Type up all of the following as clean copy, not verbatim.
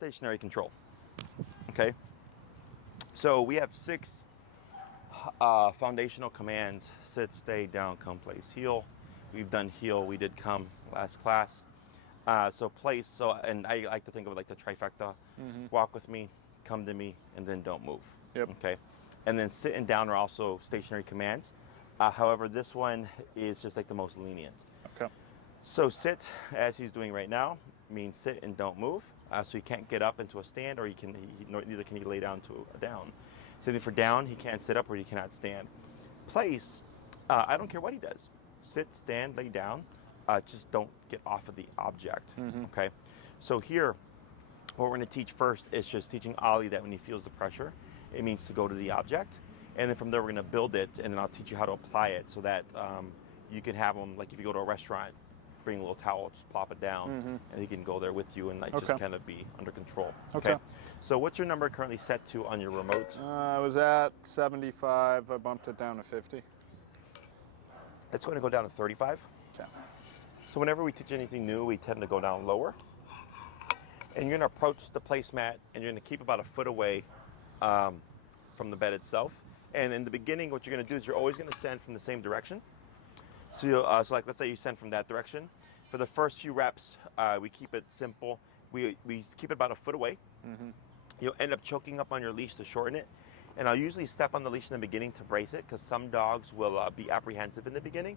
stationary control. Okay. So we have 6 foundational commands: sit, stay, down, come, place, heel. We've done heel, we did come last class. So place, and I like to think of it like the trifecta. Walk with me, come to me, and then don't move. Yep. Okay. And then sit and down are also stationary commands. However, this one is just like the most lenient. Okay. So sit, as he's doing right now, means sit and don't move. So he can't get up into a stand, or neither can he lay down to a down. Sitting for down, he can't sit up or he cannot stand. Place, I don't care what he does. Sit, stand, lay down. Just don't get off of the object. Okay. So here, what we're going to teach first is just teaching Ollie that when he feels the pressure, it means to go to the object. And then from there, we're going to build it, and then I'll teach you how to apply it so that you can have him, like if you go to a restaurant, bring a little towel, just plop it down, and he can go there with you and like just kind of be under control. Okay. So what's your number currently set to on your remote? I was at 75. I bumped it down to 50. It's going to go down to 35. Okay. So whenever we teach anything new, we tend to go down lower. And you're going to approach the placemat, and you're going to keep about a foot away from the bed itself. And in the beginning, what you're going to do is you're always going to stand from the same direction. So, like let's say you stand from that direction. For the first few reps, we keep it simple. We keep it about a foot away. You'll end up choking up on your leash to shorten it. And I'll usually step on the leash in the beginning to brace it, because some dogs will be apprehensive in the beginning.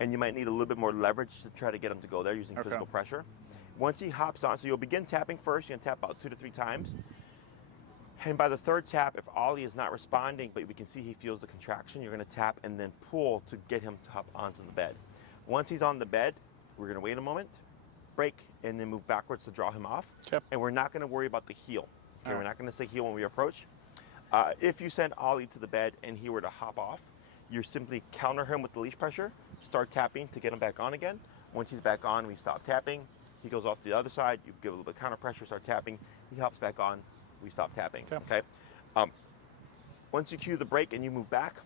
And you might need a little bit more leverage to try to get them to go there using physical pressure. Once he hops on, so you'll begin tapping first. You're going to tap about 2 to 3 times. And by the 3rd tap, if Ollie is not responding, but we can see he feels the contraction, you're going to tap and then pull to get him to hop onto the bed. Once he's on the bed, we're going to wait a moment, break, and then move backwards to draw him off. Yep. And we're not going to worry about the heel. Okay, we're not going to say heel when we approach. If you send Ollie to the bed and he were to hop off, you simply counter him with the leash pressure, start tapping to get him back on again. Once he's back on, we stop tapping. He goes off to the other side, you give a little bit of counter pressure, start tapping. He hops back on, we stop tapping. Okay. Once you cue the break and you move back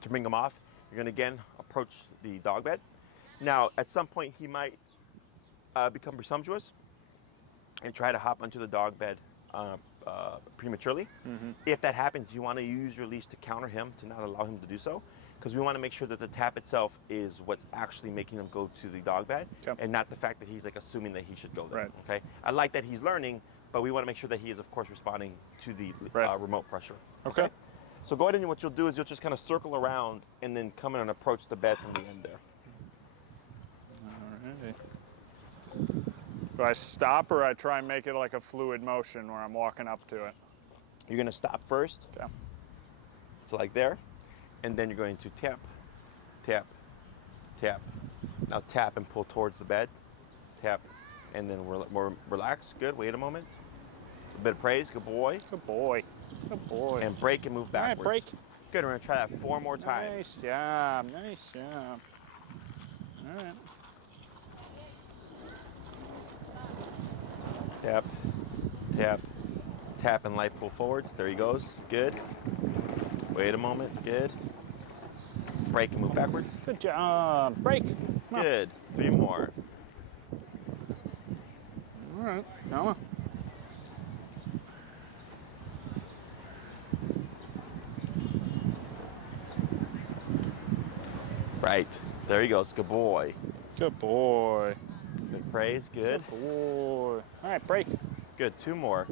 to bring him off, you're going to again approach the dog bed. Now, at some point, he might become presumptuous and try to hop onto the dog bed prematurely. If that happens, you want to use your leash to counter him, to not allow him to do so, because we want to make sure that the tap itself is what's actually making him go to the dog bed, and not the fact that he's like assuming that he should go there. Okay. I like that he's learning, but we want to make sure that he is, of course, responding to the remote pressure. Okay. So go ahead, and what you'll do is you'll just kind of circle around and then come in and approach the bed from the end there. All right. Do I stop, or I try and make it like a fluid motion where I'm walking up to it? You're going to stop first. Okay. So like there. And then you're going to tap, tap, tap. Now tap and pull towards the bed. Tap. And then we're more relaxed. Good. Wait a moment. A bit of praise. Good boy. Good boy. Good boy. And break and move backwards. All right, break. Good. We're going to try that 4 more times. Nice job. Nice job. All right. Tap, tap, tap, and light pull forwards. There he goes. Good. Wait a moment. Good. Break and move backwards. Good job. Break. Good. 3 more. All right. Come on. Right. There he goes. Good boy. Good boy. Good praise. Good. Good boy. All right, break. Good. 2 more.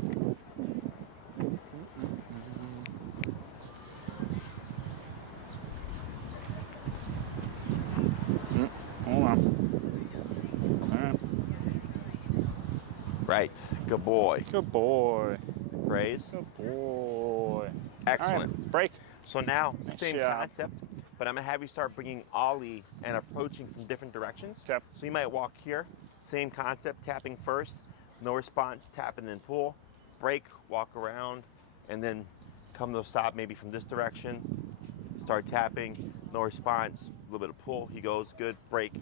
Hold on. All right. Right. Good boy. Good boy. Praise. Good boy. Excellent. All right, break. So now, Nice same job. concept, but I'm going to have you start bringing Ollie and approaching from different directions. Okay. So you might walk here, same concept, tapping first, no response, tap and then pull, break, walk around, and then come to a stop maybe from this direction, start tapping, no response, a little bit of pull, he goes, good, break,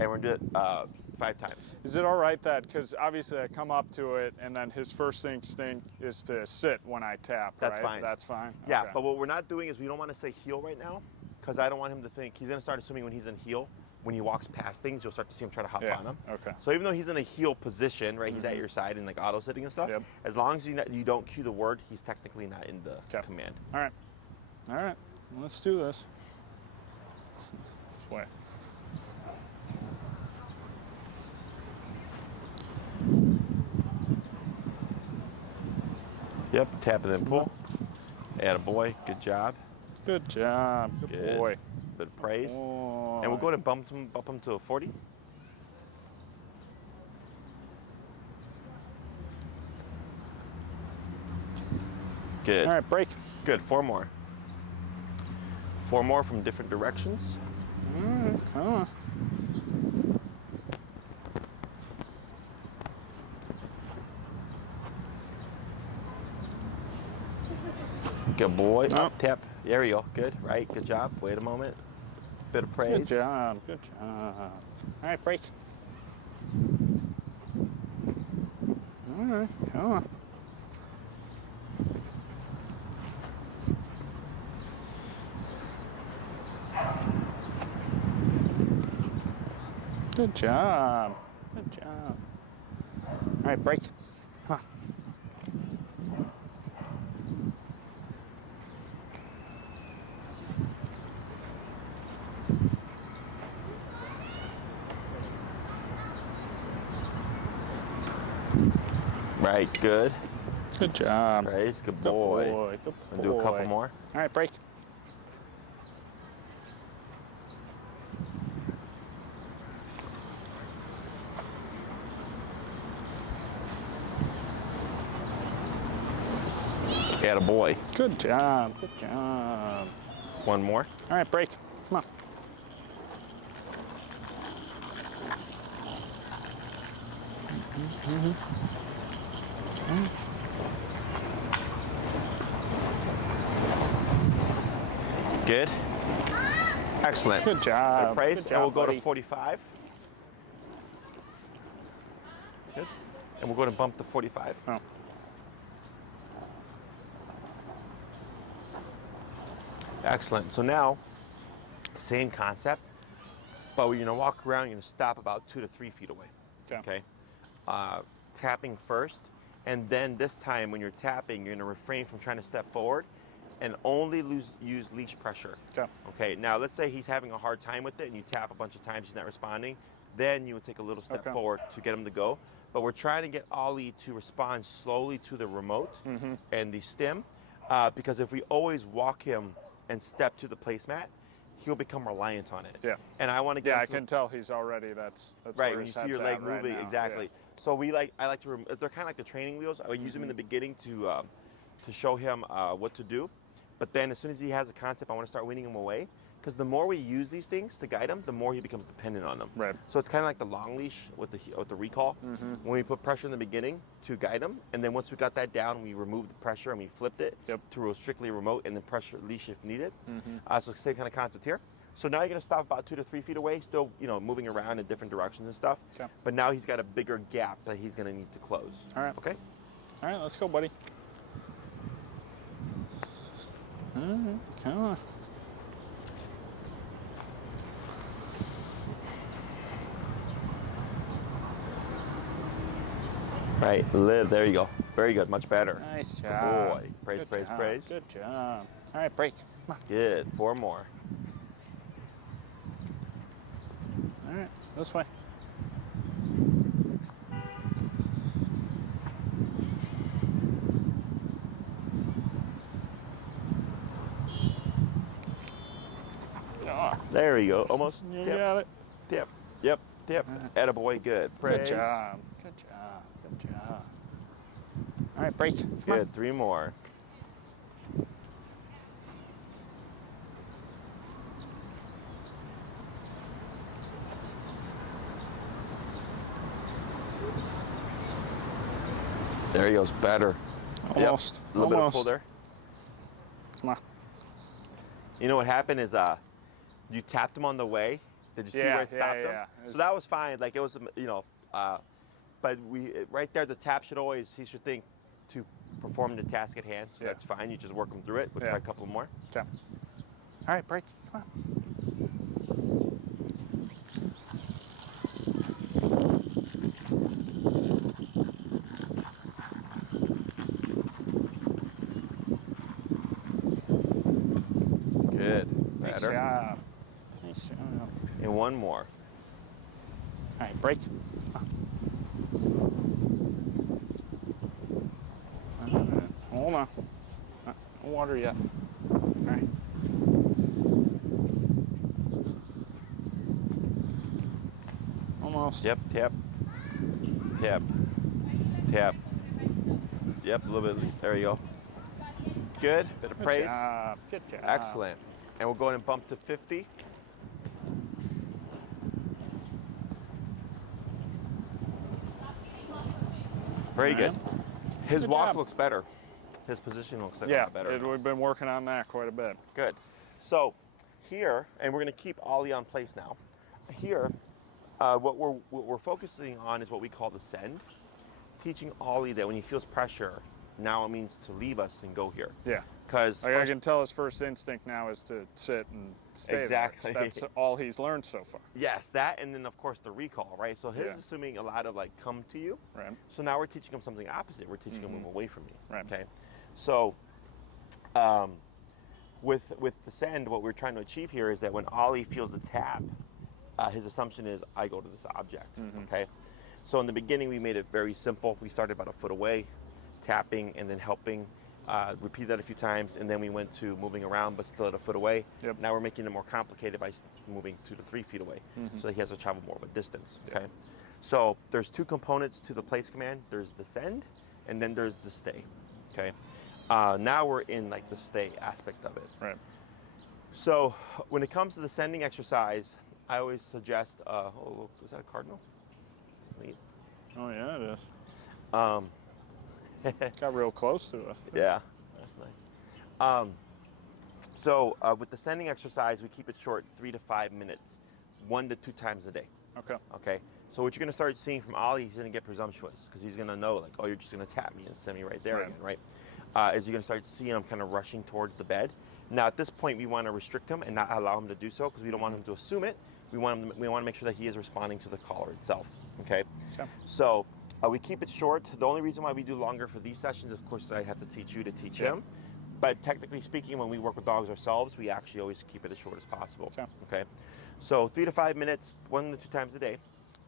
and we're going to do it 5 times. Is it all right that, because obviously I come up to it and then his first instinct is to sit when I tap, That's right? fine. That's fine? Yeah, Okay. but what we're not doing is we don't want to say heel right now, because I don't want him to think, he's going to start assuming when he's in heel, when he walks past things, you'll start to see him try to hop Yeah, on them. okay. So even though he's in a heel position, right, he's at your side in like auto sitting and stuff, Yep. as long as you don't cue the word, he's technically not in the command. All right. All right. Let's do this. This way. Yep, tap and then pull. Attaboy, good job. Good job. Good boy. Bit of praise. Boy. And we'll go ahead and bump him to a 40. Good. All right, break. Good, 4 more. 4 more from different directions. All right, come on. Good boy. Up, tap. There we go. Good, right, good job. Wait a moment. Bit of praise. Good job. Good job. All right, break. All right, come on. Good job. Good job. All right, break. Huh. Right, good. Good job. Praise, good Good boy. boy. Good We'll do a couple boy. more. All right, break. Attaboy. Good job. Good job. 1 more. All right, break. Come on. Good. Excellent. Good job. Praise. Good And we'll job, go buddy. to 45. Good. And we'll go to bump to 45. Oh. Excellent. So now, same concept, but you're gonna walk around, you're gonna stop about 2 to 3 feet away. Okay. Tapping first, and then this time when you're tapping, you're gonna refrain from trying to step forward and only use leash pressure. Okay. Okay, now let's say he's having a hard time with it and you tap a bunch of times, he's not responding, then you would take a little step Okay. forward to get him to go. But we're trying to get Ollie to respond slowly to the remote and the stim, because if we always walk him and step to the placemat, he'll become reliant on it. Yeah. And I want to get Yeah, him I to can tell he's already. That's right where when you his see head's your leg at right moving now. exactly. So I like to they're kind of like the training wheels. I would use them in the beginning to show him what to do, but then as soon as he has a concept, I want to start weaning him away, because the more we use these things to guide him, the more he becomes dependent on them. Right. So it's kind of like the long leash with the recall. When we put pressure in the beginning to guide him, and then once we got that down, we removed the pressure and we flipped it Yep. to a strictly remote, and then pressure leash if needed. So same kind of concept here. So now you're gonna stop about 2 to 3 feet away, still moving around in different directions and stuff. Okay. But now he's got a bigger gap that he's gonna need to close. All right. Okay. All right, let's go, buddy. All right, come on. Right. Live. There you go. Very good. Much better. Nice job. Boy. Praise, Good praise, job. praise. Good job. All right, break. Come Good. 4 more. on. All right, this way. Oh, There you go. Almost. you Yep. got it. Yep. Yep. Yep. Attaboy. Good. Praise. Good job. Good job. Good job. All right, break. Come on. Good. 3 more. There he goes. Better. Almost. Yep. A little bit of pull Almost. there. Come on. You know what happened is you tapped him on the way. Did you see where it stopped him? yeah. So that was fine. Like it was, but right there, the tap he should think to perform the task at hand. So Yeah. that's fine. You just work him through it. We'll Yeah. try a couple more. Okay. All right, break. Come on. Nice Better. job. Nice job. And one more. All right, break. Hold on. No water yet. All right. Almost. Yep, tap. Tap. Tap. Yep, a little bit. There you go. Good. Bit of praise. Good job. Good job. Excellent. And we'll go ahead and bump to 50. Very All good. right. His Good walk job. looks better. His position looks like a Yeah, lot better. we've been working on that quite a bit. Good. So here, and we're going to keep Ollie on place now. Here, what we're focusing on is what we call the send. Teaching Ollie that when he feels pressure, now it means to leave us and go here. Yeah. Because I can tell his first instinct now is to sit and stay Exactly. there. That's all he's learned so far. yes, that, and then of course the recall, right? So his Yeah. assuming a lot of like come to you. Right. So now we're teaching him something opposite. We're teaching him move away from me. Right. Okay. So with the send, what we're trying to achieve here is that when Ollie feels the tap, his assumption is I go to this object. Okay. So in the beginning, we made it very simple. We started about a foot away, tapping and then helping. Repeat that a few times, and then we went to moving around, but still at a foot away. Yep. Now we're making it more complicated by moving 2 to 3 feet away, so that he has to travel more of a distance. Yep. Okay. So there's 2 components to the place command. There's the send, and then there's the stay. Okay. Now we're in like the stay aspect of it. Right. So when it comes to the sending exercise, I always suggest. Oh, is that a cardinal? That's neat. Oh yeah, it is. Um, Got real close to us. Yeah, that's nice. So with the sending exercise, we keep it short, 3 to 5 minutes, 1 to 2 times a day. Okay. Okay. So what you're going to start seeing from Ollie, he's going to get presumptuous because he's going to know like, oh, you're just going to tap me and send me right there Right. again, right? As you're going to start seeing him kind of rushing towards the bed. Now at this point, we want to restrict him and not allow him to do so because we don't want him to assume it. We want to make sure that he is responding to the caller itself. Okay. Okay. So. We keep it short. The only reason why we do longer for these sessions, of course, I have to teach you to teach Yeah. him. But technically speaking, when we work with dogs ourselves, we actually always keep it as short as possible. Okay. Okay. So 3 to 5 minutes, 1 to 2 times a day.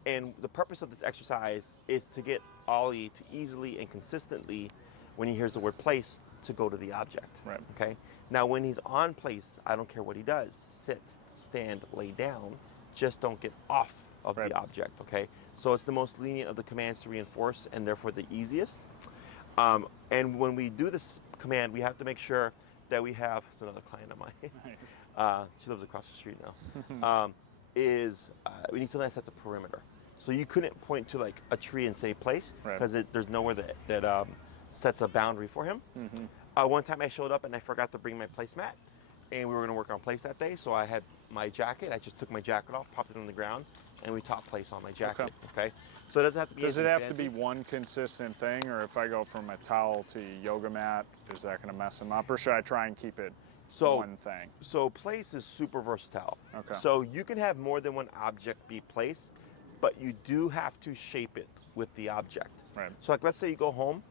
And the purpose of this exercise is to get Ollie to easily and consistently, when he hears the word place, to go to the object. Right. Okay. Now, when he's on place, I don't care what he does. Sit, stand, lay down. Just don't get off of Right. the object, okay? So it's the most lenient of the commands to reinforce and therefore the easiest. And when we do this command, we have to make sure that we have, it's another client of mine, Nice. she lives across the street now, we need something that's at the perimeter. So you couldn't point to like a tree and say place Right. because there's nowhere that sets a boundary for him. One time I showed up and I forgot to bring my placemat, and we were going to work on place that day, so I had my jacket. I just took my jacket off, popped it on the ground, and we taught place on my jacket. Okay. So it doesn't have to be. Does it anything have to fancy. be one consistent thing, or if I go from a towel to yoga mat, is that going to mess him up, or should I try and keep it one thing? So place is super versatile. Okay. So you can have more than one object be place, but you do have to shape it with the object. Right. So like let's say you go home,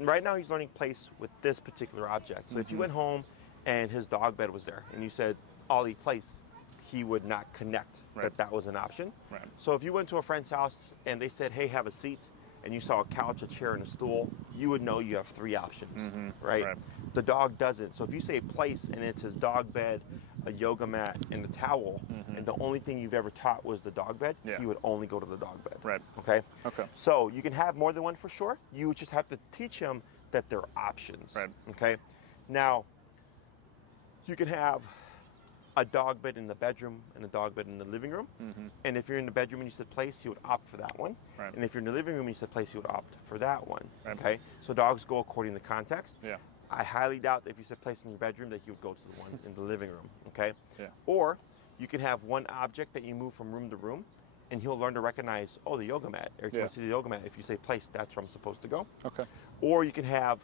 right now he's learning place with this particular object. So if you went home and his dog bed was there and you said, Ollie, place, he would not connect Right. that was an option. Right. So if you went to a friend's house and they said, hey, have a seat, and you saw a couch, a chair, and a stool, you would know you have 3 options, right? Right. The dog doesn't. So if you say place and it's his dog bed, a yoga mat, and a towel, and the only thing you've ever taught was the dog bed, Yeah. he would only go to the dog bed. Right. Okay? Okay. So you can have more than one for sure. You just have to teach him that there are options. Right. Okay? Now, you can have a dog bed in the bedroom and a dog bed in the living room. And if you're in the bedroom and you said place, he would opt for that one. Right. And if you're in the living room and you said place, he would opt for that one. Right. Okay? So dogs go according to context. Yeah. I highly doubt that if you said place in your bedroom that he would go to the one in the living room. Okay? Yeah. Or you can have one object that you move from room to room, and he'll learn to recognize, oh, the yoga mat. Every time I Yeah. see the yoga mat, if you say place, that's where I'm supposed to go. Okay. Or you can have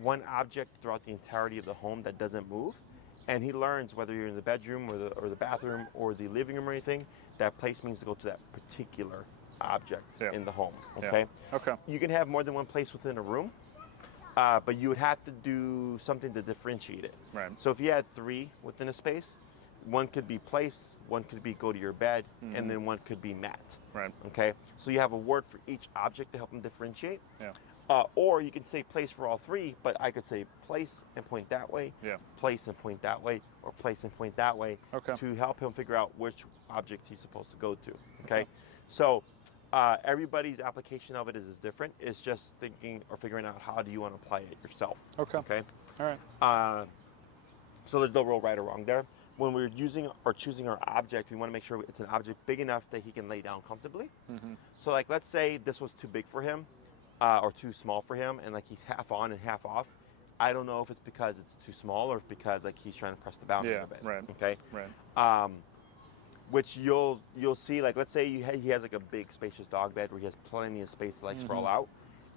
one object throughout the entirety of the home that doesn't move, and he learns whether you're in the bedroom or the bathroom or the living room or anything, that place means to go to that particular object Yeah. in the home. Yeah. Okay. Okay. You can have more than one place within a room, but you would have to do something to differentiate it. Right. So if you had 3 within a space, one could be place, one could be go to your bed, and then one could be mat. Right. Okay, so you have a word for each object to help them differentiate. Yeah. Or you can say place for all three, but I could say place and point that way, Yeah. place and point that way, or place and point that way Okay. to help him figure out which object he's supposed to go to. Okay, so everybody's application of it is different. It's just thinking or figuring out how do you want to apply it yourself. Okay. Okay. All right. So there's no real right or wrong there. When we're using or choosing our object, we want to make sure it's an object big enough that he can lay down comfortably. So like, let's say this was too big for him or too small for him, and like he's half on and half off. I don't know if it's because it's too small or if because like he's trying to press the boundary Yeah, a bit. right. Okay. Right. Which you'll see, like, let's say he has like a big spacious dog bed where he has plenty of space to like sprawl out,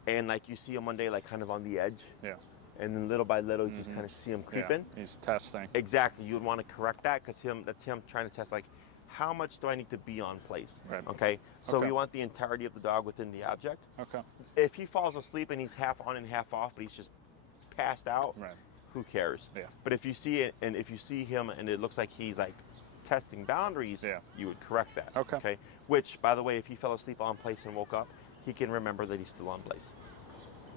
and like you see him one day like kind of on the edge. Yeah. And then little by little, you just kind of see him creeping. Yeah. He's testing. Exactly. You would want to correct that because that's him trying to test, like, how much do I need to be on place? Right. Okay. So Okay. we want the entirety of the dog within the object. Okay. If he falls asleep and he's half on and half off, but he's just passed out, Right. who cares? Yeah. But if you see it, and if you see him and it looks like he's like testing boundaries, Yeah. you would correct that. Okay. Okay. Which, by the way, if he fell asleep on place and woke up, he can remember that he's still on place.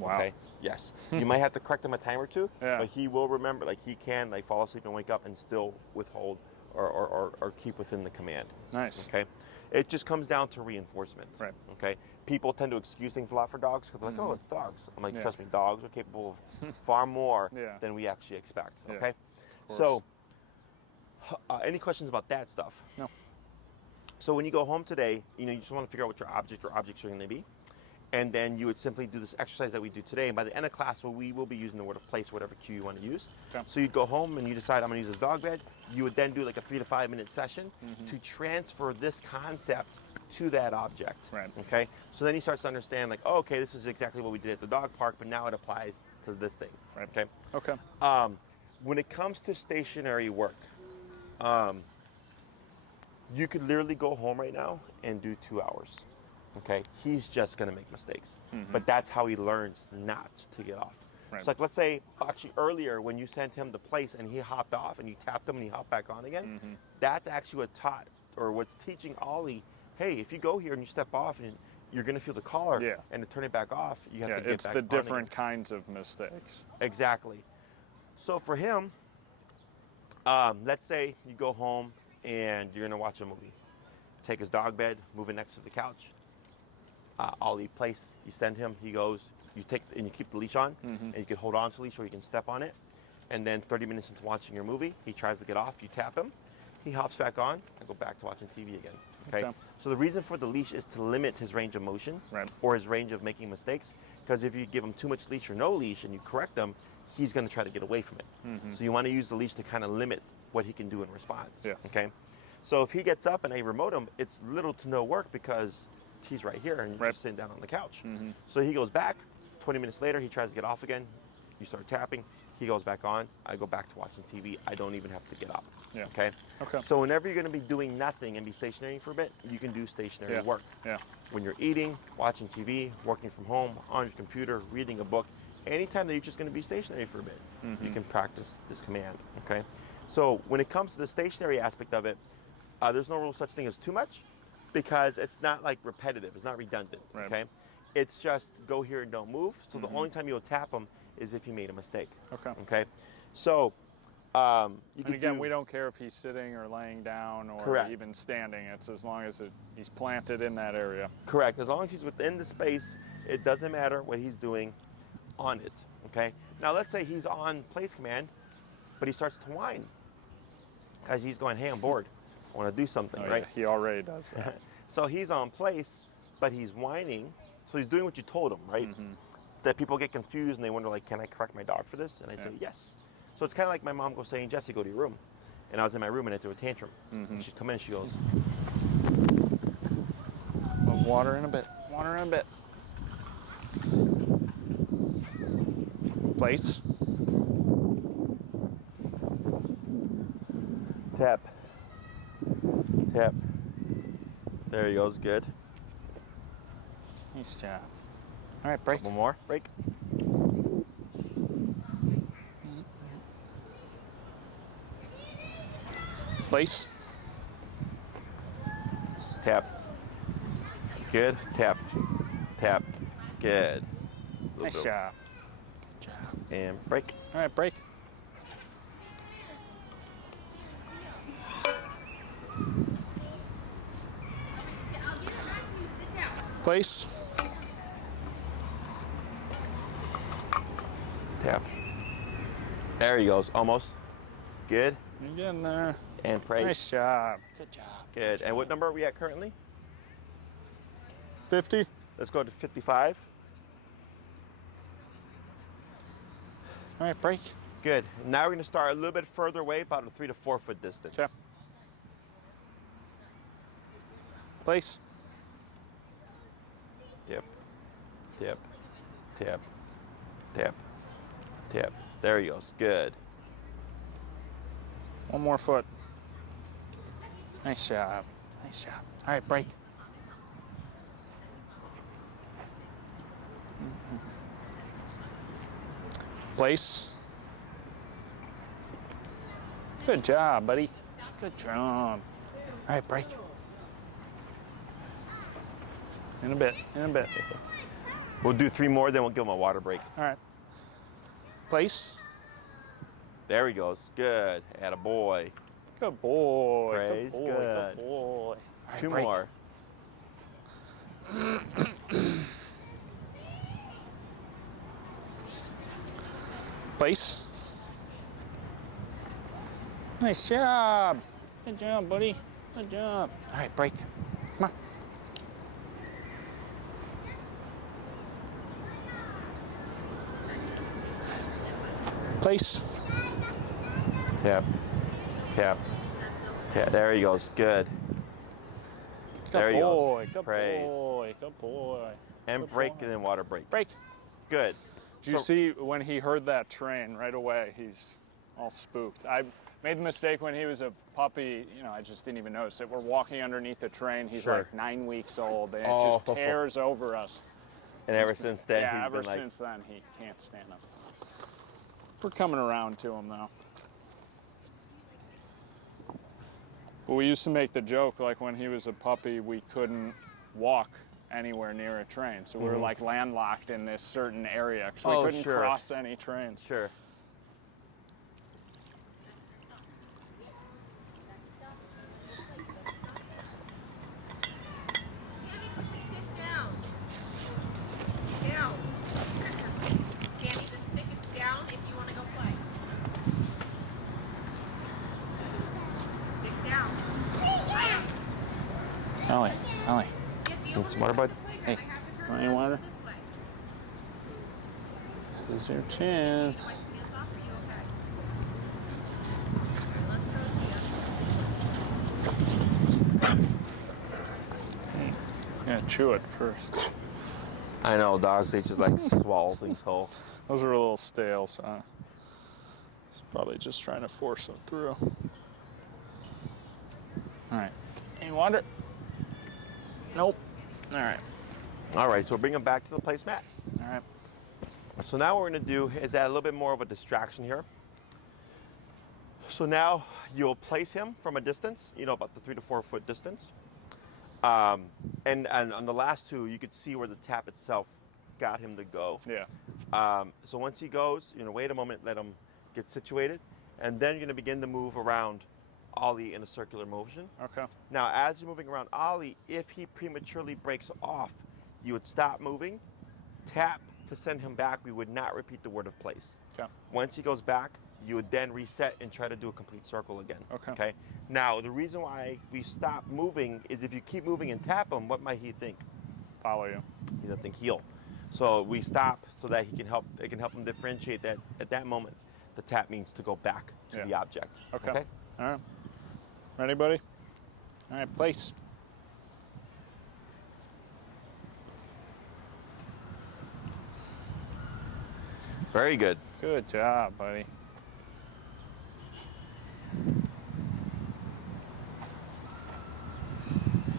Wow. Okay. Yes. You might have to correct him a time or two, Yeah. but he will remember. Like he can like fall asleep and wake up and still withhold or keep within the command. Nice. Okay. It just comes down to reinforcement. Right. Okay. People tend to excuse things a lot for dogs because they're like, oh, it's dogs. I'm like, Yeah. trust me, dogs are capable of far more Yeah. than we actually expect. Yeah. Okay. Of So, course. any questions about that stuff? No. So when you go home today, you just want to figure out what your object or objects are going to be. And then you would simply do this exercise that we do today. And by the end of class, we will be using the word of place, whatever cue you want to use. Okay. So you'd go home and you decide I'm going to use a dog bed. You would then do like a 3 to 5 minute session to transfer this concept to that object. Right. Okay. So then he starts to understand like, oh, okay, this is exactly what we did at the dog park, but now it applies to this thing. Right. Okay. Okay. When it comes to stationary work, you could literally go home right now and do 2 hours. Okay, he's just gonna make mistakes, but that's how he learns not to get off. Right. So like, let's say actually earlier when you sent him to place and he hopped off and you tapped him and he hopped back on again, that's actually what taught or what's teaching Ollie, hey, if you go here and you step off and you're gonna feel the collar Yeah. and to turn it back off, you have Yeah. to get It's back the on different again. kinds of mistakes. Exactly. So for him, let's say you go home and you're gonna watch a movie. Take his dog bed, move it next to the couch. Ollie place, you send him, he goes, you take and you keep the leash on, and you can hold on to the leash or you can step on it. And then 30 minutes into watching your movie, he tries to get off, you tap him, he hops back on, and go back to watching TV again. Okay? Okay. So the reason for the leash is to limit his range of motion Right. or his range of making mistakes. Because if you give him too much leash or no leash and you correct him, he's going to try to get away from it. So you want to use the leash to kind of limit what he can do in response. Yeah. Okay. So if he gets up and I remote him, it's little to no work because he's right here and you're Right. just sitting down on the couch. So he goes back. 20 minutes later, he tries to get off again. You start tapping. He goes back on. I go back to watching TV. I don't even have to get up. Yeah. Okay. Okay. So whenever you're going to be doing nothing and be stationary for a bit, you can do stationary Yeah. work. Yeah. When you're eating, watching TV, working from home, on your computer, reading a book, anytime that you're just going to be stationary for a bit, you can practice this command. Okay. So when it comes to the stationary aspect of it, there's no real such thing as too much because it's not like repetitive. It's not redundant. Right. Okay. It's just go here and don't move. So the only time you'll tap him is if he made a mistake. Okay. Okay. So you And can again, do, we don't care if he's sitting or laying down or Correct. even standing. It's as long as he's planted in that area. correct. As long as he's within the space, it doesn't matter what he's doing on it. Okay. Now let's say he's on place command, but he starts to whine because he's going, hey, I'm bored. I want to do something, Oh, right? yeah, he already does that. So he's on place, but he's whining. So he's doing what you told him, right? That people get confused and they wonder, like, can I correct my dog for this? And I say, yes. So it's kind of like my mom goes saying, Jesse, go to your room. And I was in my room and I threw a tantrum. And she'd come in and she goes, Well, water in a bit. Water in a bit. Place. tap, tap. There he goes, good. Nice job. All right, break. One more, break. Place. Tap. Good. Tap. Tap. Good. Nice job. Good job. And break. All right, break. Place. Tap. There he goes. Almost. Good. You're getting there. And praise. Nice job. Good job. Good. And what number are we at currently? 50. Let's go to 55. All right, break. Good. Now we're going to start a little bit further away, about a 3 to 4 foot distance. Okay. Place. Tip. Tip. Tip. Tip. Tip. There he goes. Good. One more foot. Nice job. Nice job. All right, break. Place. Good job, buddy. Good job. All right, break. In a bit, in a bit. We'll do 3 more, then we'll give him a water break. All right. Place. There he goes. Good. Atta boy. Good boy. Praise good boy. God. Good boy. All right, 2 break. more. Place. Nice job. Good job, buddy. Good job. All right, break. Come on. Place. Tap. Tap. Tap. There he goes. Good. There Good he goes. boy. Good Praise. boy. Good boy. And Good break, boy. and then water break. Break. Good. Did you So- see when he heard that train right away? He's all spooked. I made the mistake when he was a puppy. You know, I just didn't even notice it. We're walking underneath the train. He's Sure. like 9 weeks old, and it Oh. just tears over us. And ever since then, Yeah, he's ever been like, since then he can't stand up. We're coming around to him though. But we used to make the joke, like when he was a puppy, we couldn't walk anywhere near a train. So we were like landlocked in this certain area because we Oh, couldn't sure. cross any trains. sure. Sit down. Down. Danny, the stick is down if you want to go play. Stick down. Ollie, Ollie, Get the Want some water, bud? hey, want any water? this way. This is your chance. Hands off, are you okay? Let's go, Tia. Yeah, chew it first. I know, dogs, they just like swallow things whole. Those are a little stale, so it's probably just trying to force them through. All right. Any water? Nope. All right. All right, so we'll bring him back to the placemat. All right. So now what we're gonna do is add a little bit more of a distraction here. So now you'll place him from a distance, you know, about the 3 to 4 foot distance. And on the last 2, you could see where the tap itself got him to go. Yeah. So once he goes, you're gonna wait a moment, let him get situated, and then you're gonna begin to move around Ollie in a circular motion. Okay. Now, as you're moving around Ollie, if he prematurely breaks off, you would stop moving, tap to send him back. We would not repeat the word of place. Okay. Once he goes back, you would then reset and try to do a complete circle again. Okay. Now, the reason why we stop moving is if you keep moving and tap him, what might he think? Follow you. He's gonna think heel. So we stop so that he can help. It can help him differentiate that at that moment, the tap means to go back to Yeah. the object. Okay. All right. Ready, buddy? All right, place. Very good. Good job, buddy.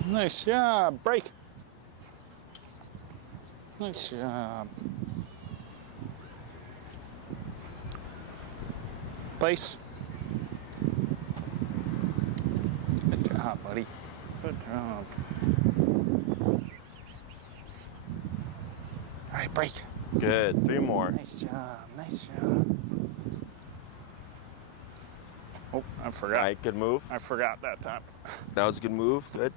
Nice job. Break. Nice job. Place. job, buddy. Good job. All right, break. Good. 3 more. Nice job. Nice job. Oh, I forgot. All right, good move. I forgot that time. That was a good move. Good.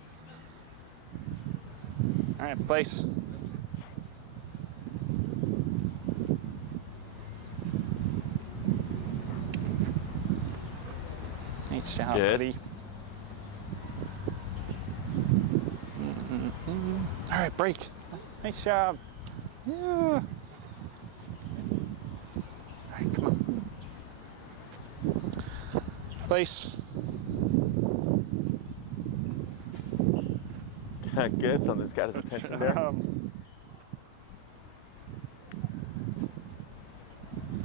All right, place. Nice job, Good. buddy. All right, break. Nice job. Yeah. All right, come on. Place. Good. Something's got his attention there. All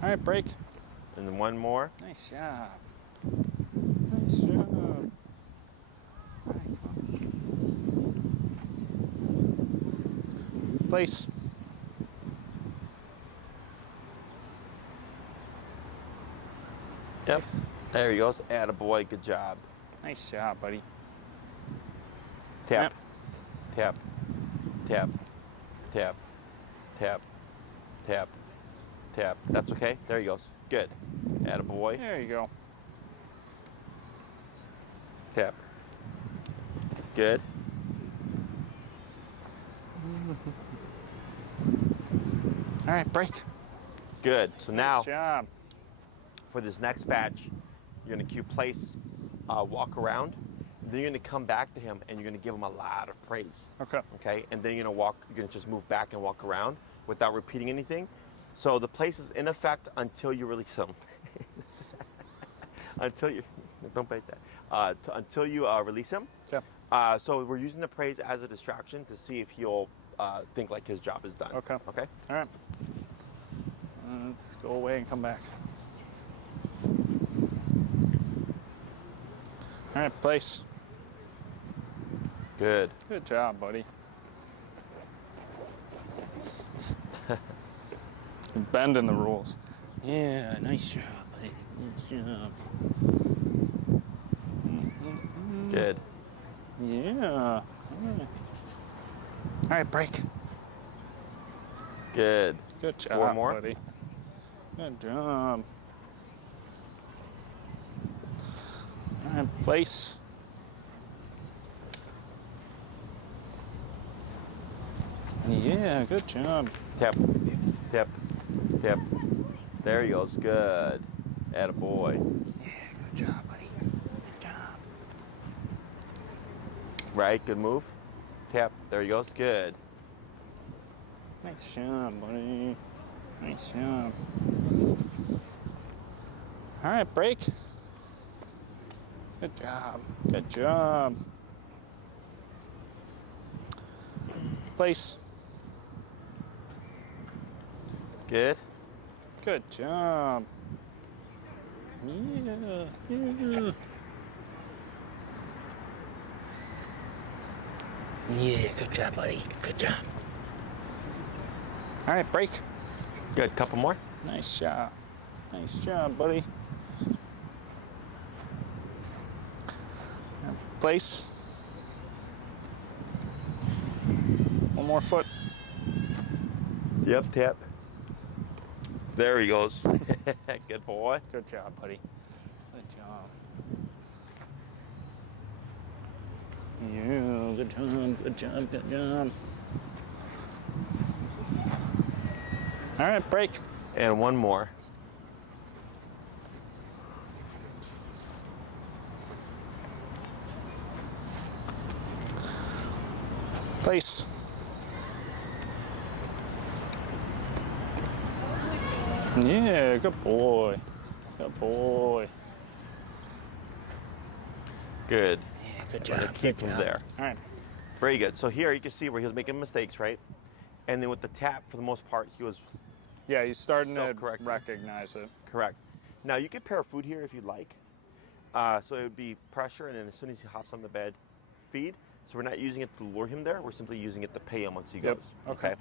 right, break. And then 1 more. Nice job. Nice job. All right, come on. Place. Yep. There he goes. Attaboy. Good job. Nice job, buddy. Tap. Tap. Tap. Tap. Tap. Tap. Tap. That's okay. There he goes. Good. Attaboy. There you go. Tap. Good. All right, break. Good. So now, Nice job. for this next batch, you're going to cue place, walk around. Then you're going to come back to him and you're going to give him a lot of praise. Okay. Okay? And then you're going to just move back and walk around without repeating anything. So the place is in effect until you release him. Until you, don't bite that. Until you release him. Yeah. So we're using the praise as a distraction to see if he'll think like his job is done. Okay. Okay? All right. Let's go away and come back. All right, place. Good. Good job, buddy. You're bending the rules. Yeah, nice job, buddy. Nice job. Good. Yeah. All right, break. Good. Good job, 4 more. buddy. Good job. All right, place. Yeah, good job. Tap. Tap. Tap. There he goes. Good. Attaboy. Yeah, good job, buddy. Good job. Right. Good move. Tap. There he goes. Good. Nice job, buddy. Nice job. All right, break. Good job. Good job. Place. Good. Good job. Yeah. Yeah. Yeah, good job, buddy. Good job. All right, break. Good. Couple more. Nice job. Nice job, buddy. Place. One more foot. Yep. Tap. There he goes. Good boy. Good job, buddy. Good job. Yeah, good job, good job, good job. All right, break. And 1 more. Place. Yeah, good boy. Good boy. Good. Yeah, good We're gonna job. keep good him job. there. All right. Very good. So here you can see where he was making mistakes, right? And then with the tap, for the most part, he was Yeah, he's starting to Self-correcting. recognize it. correct. Now you could pair food here if you'd like. So it would be pressure, and then as soon as he hops on the bed, feed. So we're not using it to lure him there. We're simply using it to pay him once he Yep. goes. Okay.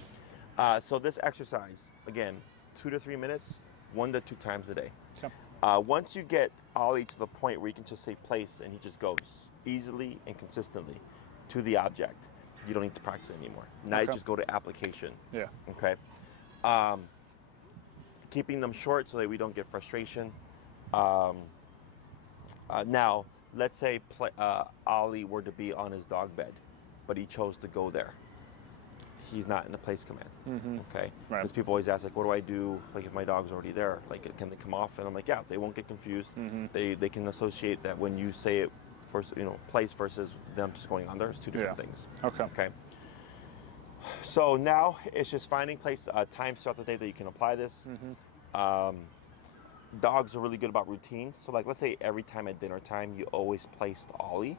So this exercise, again, 2 to 3 minutes, 1 to 2 times a day. Okay. Once you get Ollie to the point where you can just say place and he just goes, easily and consistently to the object, you don't need to practice it anymore. Now you Okay. just go to application. Yeah. Okay. Keeping them short so that we don't get frustration. Now, let's say Ollie were to be on his dog bed, but he chose to go there. He's not in the place command. Okay. Right. Because people always ask, like, what do I do? Like, if my dog's already there, like, can they come off? And I'm like, yeah, they won't get confused. They can associate that when you say it first, place versus them just going on there. It's two different things. Okay. Okay. So now it's just finding times throughout the day that you can apply this. Dogs are really good about routines. So like, let's say every time at dinner time, you always placed Ollie.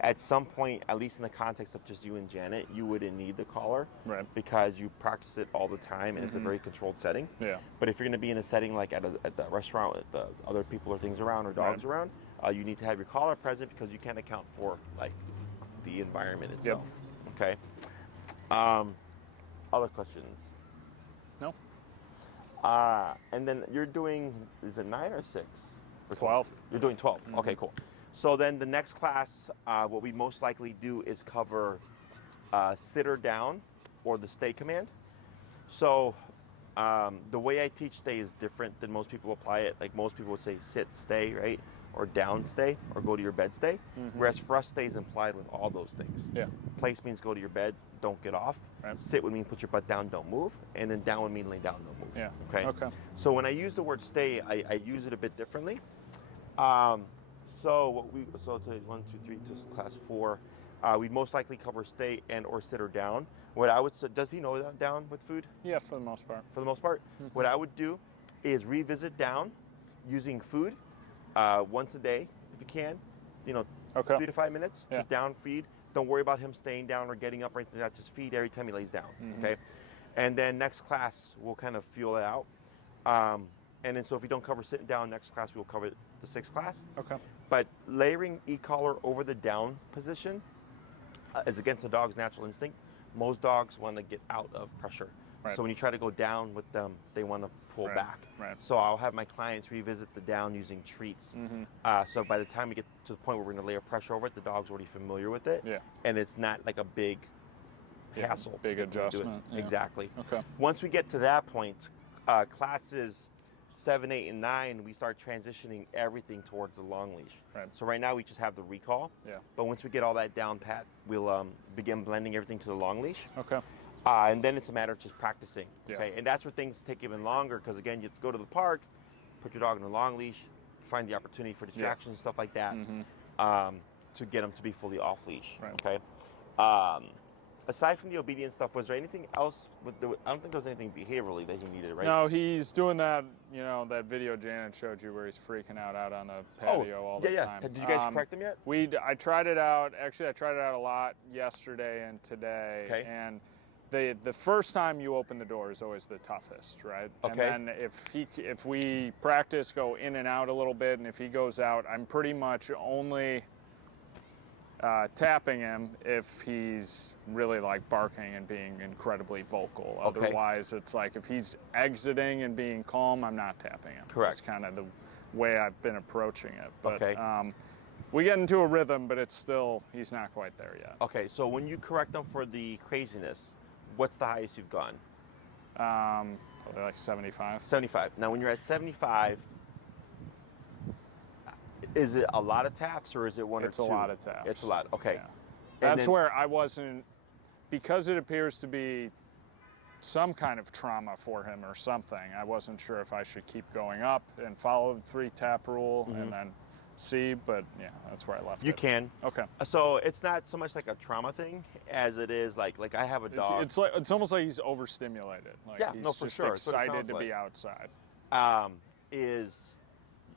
At some point, at least in the context of just you and Janet, you wouldn't need the collar. Right. Because you practice it all the time and it's a very controlled setting. Yeah. But if you're going to be in a setting like at the restaurant with the other people or things around or dogs around, you need to have your collar present because you can't account for like the environment itself. Okay. Other questions? No. And then you're doing, is it 9 or 6? Or 12. You're doing 12. Okay, cool. So then the next class, what we most likely do is cover sitter down or the stay command. So the way I teach stay is different than most people apply it. Like most people would say sit, stay, right? Or down, stay, or go to your bed, stay. Whereas for us, stay is implied with all those things. Yeah. Place means go to your bed, don't get off. Right. Sit would mean put your butt down, don't move. And then down would mean lay down, don't move. Yeah. Okay. Okay. So when I use the word stay, I use it a bit differently. So to 1, 2, 3, just class 4, we most likely cover stay and or sit or down. What I would say, does he know that down with food? Yeah, for the most part. For the most part, what I would do is revisit down using food once a day if you can. Okay. 3 to 5 minutes, Yeah. just down feed. Don't worry about him staying down or getting up or anything like that. Just feed every time he lays down. Okay. And then next class we'll kind of feel it out. And then so if we don't cover sitting down, next class we'll cover the 6th class. Okay. But layering e-collar over the down position is against the dog's natural instinct. Most dogs want to get out of pressure. Right. So when you try to go down with them, they want to pull Right, back. right. So I'll have my clients revisit the down using treats. So by the time we get to the point where we're going to layer pressure over it, the dog's already familiar with it. Yeah. And it's not like a big hassle. big to get them to do it. adjustment, yeah. Exactly. Okay. Once we get to that point, classes 7, 8, and 9, we start transitioning everything towards the long leash. Right. So right now we just have the recall. Yeah. But once we get all that down pat, we'll begin blending everything to the long leash. Okay. And then it's a matter of just practicing. Yeah. Okay. And that's where things take even longer because again, you have to go to the park, put your dog in a long leash, find the opportunity for distractions, stuff like that, to get them to be fully off leash. Right. Okay. Aside from the obedience stuff, was there anything else? I don't think there was anything behaviorally that he needed, right? No, he's doing that, that video Janet showed you where he's freaking out on the patio all the time. Did you guys correct him yet? I tried it out. Actually, I tried it out a lot yesterday and today. Okay. And the first time you open the door is always the toughest, right? Okay. And then if we practice, go in and out a little bit, and if he goes out, I'm pretty much only tapping him if he's really like barking and being incredibly vocal. Okay. Otherwise, it's like if he's exiting and being calm, I'm not tapping him. Correct. That's kind of the way I've been approaching it. But Okay. we get into a rhythm, but it's still, he's not quite there yet. Okay, so when you correct them for the craziness, what's the highest you've gone? Probably like 75. 75. Now, when you're at 75, is it a lot of taps or is it one or two? It's a lot of taps. It's a lot. Okay. Yeah. And That's then- where I wasn't, because it appears to be some kind of trauma for him or something. I wasn't sure if I should keep going up and follow the 3-tap rule and then see, but yeah, that's where I left You it. can. Okay. So it's not so much like a trauma thing as it is like I have a dog. It's almost like he's overstimulated. Like Yeah, he's no, for just sure. That's what it excited sounds to like. be outside. Is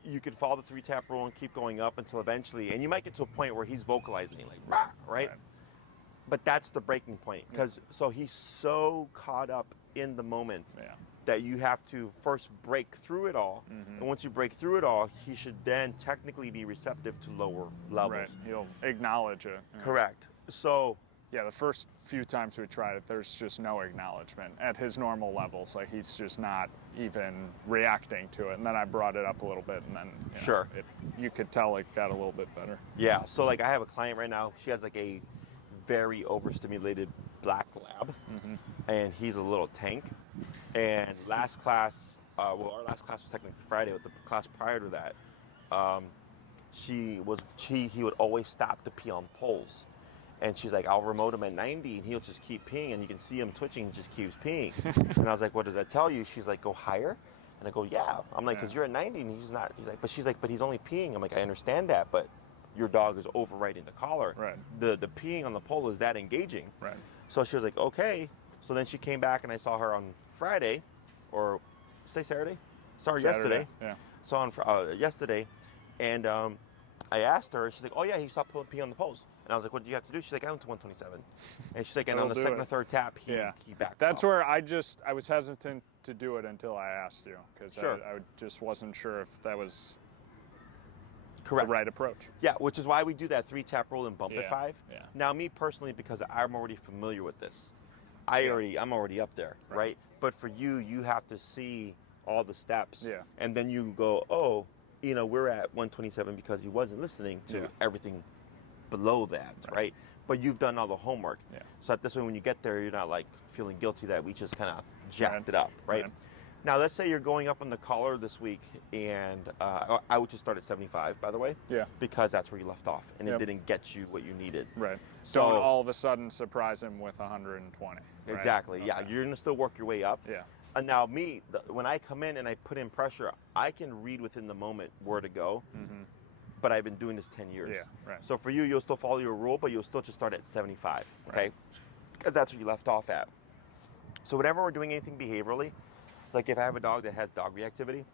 you could follow the 3-tap rule and keep going up until eventually, and you might get to a point where he's vocalizing like, "Rah," right? But that's the breaking point because so he's so caught up in the moment Yeah. that you have to first break through it all, and once you break through it all, he should then technically be receptive to lower levels. Right. He'll acknowledge it. Yeah. Correct. So Yeah, the first few times we tried it, there's just no acknowledgement at his normal levels. Like he's just not even reacting to it. And then I brought it up a little bit, and then Sure. You could tell it got a little bit better. Yeah, so like I have a client right now, she has like a very overstimulated black lab, and he's a little tank. And last class, our last class was technically Friday, but the class prior to that, he would always stop to pee on poles. And she's like, I'll remote him at 90 and he'll just keep peeing, and you can see him twitching and just keeps peeing. And I was like, what does that tell you? She's like, go higher. And I go, yeah. I'm like, because you're at 90 and he's not. She's like, but he's only peeing. I'm like, I understand that, but your dog is overriding the collar. Right. The peeing on the pole is that engaging. Right. So she was like, okay. So then she came back and I saw her on Friday, or say Saturday? Yesterday. Yeah. So on yesterday, and I asked her, she's like, oh yeah, he stopped peeing on the poles. And I was like, what do you have to do? She's like, I went to 127. And she's like, and on the second or third tap, he backed That's off. where I was hesitant to do it until I asked you, because Sure. I just wasn't sure if that was Correct. the right approach. Yeah, which is why we do that 3-tap rule and bump at 5. Yeah. Now, me personally, because I'm already familiar with this, I'm already up there, right? But for you, you have to see all the steps, and then you go, oh, we're at 127 because he wasn't listening to everything below that, right? But you've done all the homework. Yeah. So at this way, when you get there, you're not like feeling guilty that we just kind of jacked it up, right? Now, let's say you're going up on the collar this week, and I would just start at 75, by the way. Yeah. Because that's where you left off, and it didn't get you what you needed. Right. So Don't all of a sudden surprise him with 120. Right? Exactly. Okay. Yeah. You're gonna still work your way up. Yeah. And now when I come in and I put in pressure, I can read within the moment where to go. Mm-hmm. But I've been doing this 10 years. Yeah. Right. So for you, you'll still follow your rule, but you'll still just start at 75. Okay. Right. Because that's where you left off at. So whenever we're doing anything behaviorally, like if I have a dog that has dog reactivity,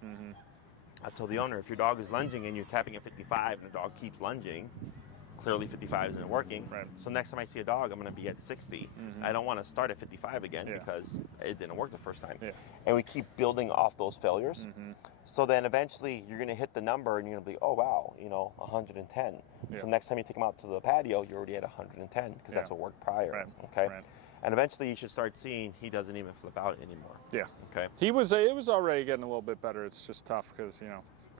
I tell the owner, if your dog is lunging and you're tapping at 55 and the dog keeps lunging, clearly 55 isn't working. Right. So next time I see a dog, I'm going to be at 60. I don't want to start at 55 again because it didn't work the first time. Yeah. And we keep building off those failures. So then eventually you're going to hit the number and you're going to be, oh wow, 110. Yeah. So next time you take him out to the patio, you're already at 110 because that's what worked prior. Right. Okay. Right. And eventually you should start seeing he doesn't even flip out anymore. Yeah. Okay. It was already getting a little bit better. It's just tough because,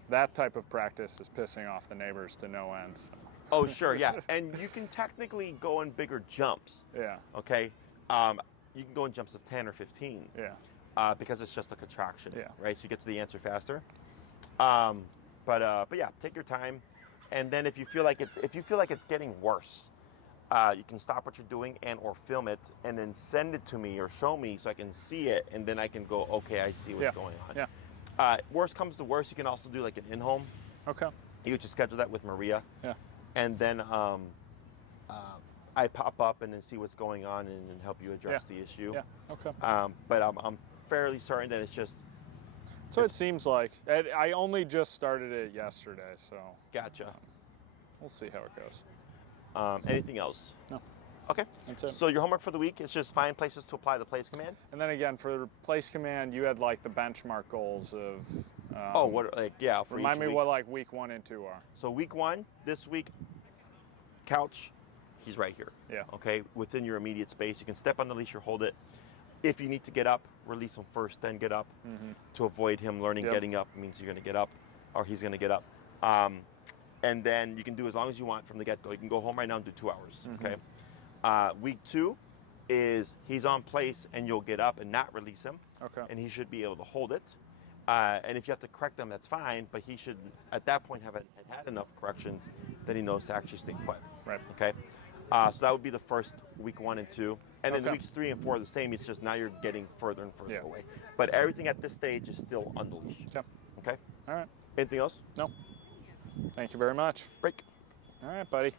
that type of practice is pissing off the neighbors to no end. So. Oh, sure, yeah. And you can technically go in bigger jumps. Yeah. Okay. You can go in jumps of 10 or 15. Yeah. Because it's just a contraction. Yeah. Right. So you get to the answer faster. But yeah, take your time. And then if you feel like it's getting worse, you can stop what you're doing and or film it and then send it to me or show me so I can see it, and then I can go, okay, I see what's going on. Yeah. Worst comes to worst, you can also do like an in-home. Okay. You could just schedule that with Maria. Yeah. And then I pop up and then see what's going on and help you address the issue. Yeah. Okay. But I'm fairly certain that it's just. So it seems like I only just started it yesterday, so. Gotcha. We'll see how it goes. Anything else? No. Okay. That's it. So your homework for the week is just find places to apply the place command. And then again, for the place command, you had like the benchmark goals of. For Remind each me week. what like week 1 and 2 are. So week 1 this week, couch, he's right here. Yeah. Okay, within your immediate space, you can step on the leash or hold it. If you need to get up, release him first, then get up. To avoid him learning getting up means you're going to get up, or he's going to get up. And then you can do as long as you want from the get-go. You can go home right now and do 2 hours. Okay. Week 2 is he's on place and you'll get up and not release him. Okay. And he should be able to hold it. And if you have to correct them, that's fine. But he should, at that point, have had enough corrections that he knows to actually stay put. Right. Okay. So that would be the first week 1 and 2. And then weeks 3 and 4 are the same. It's just now you're getting further and further away. But everything at this stage is still on the leash. Yeah. Okay. All right. Anything else? No. Thank you very much. Break. All right, buddy.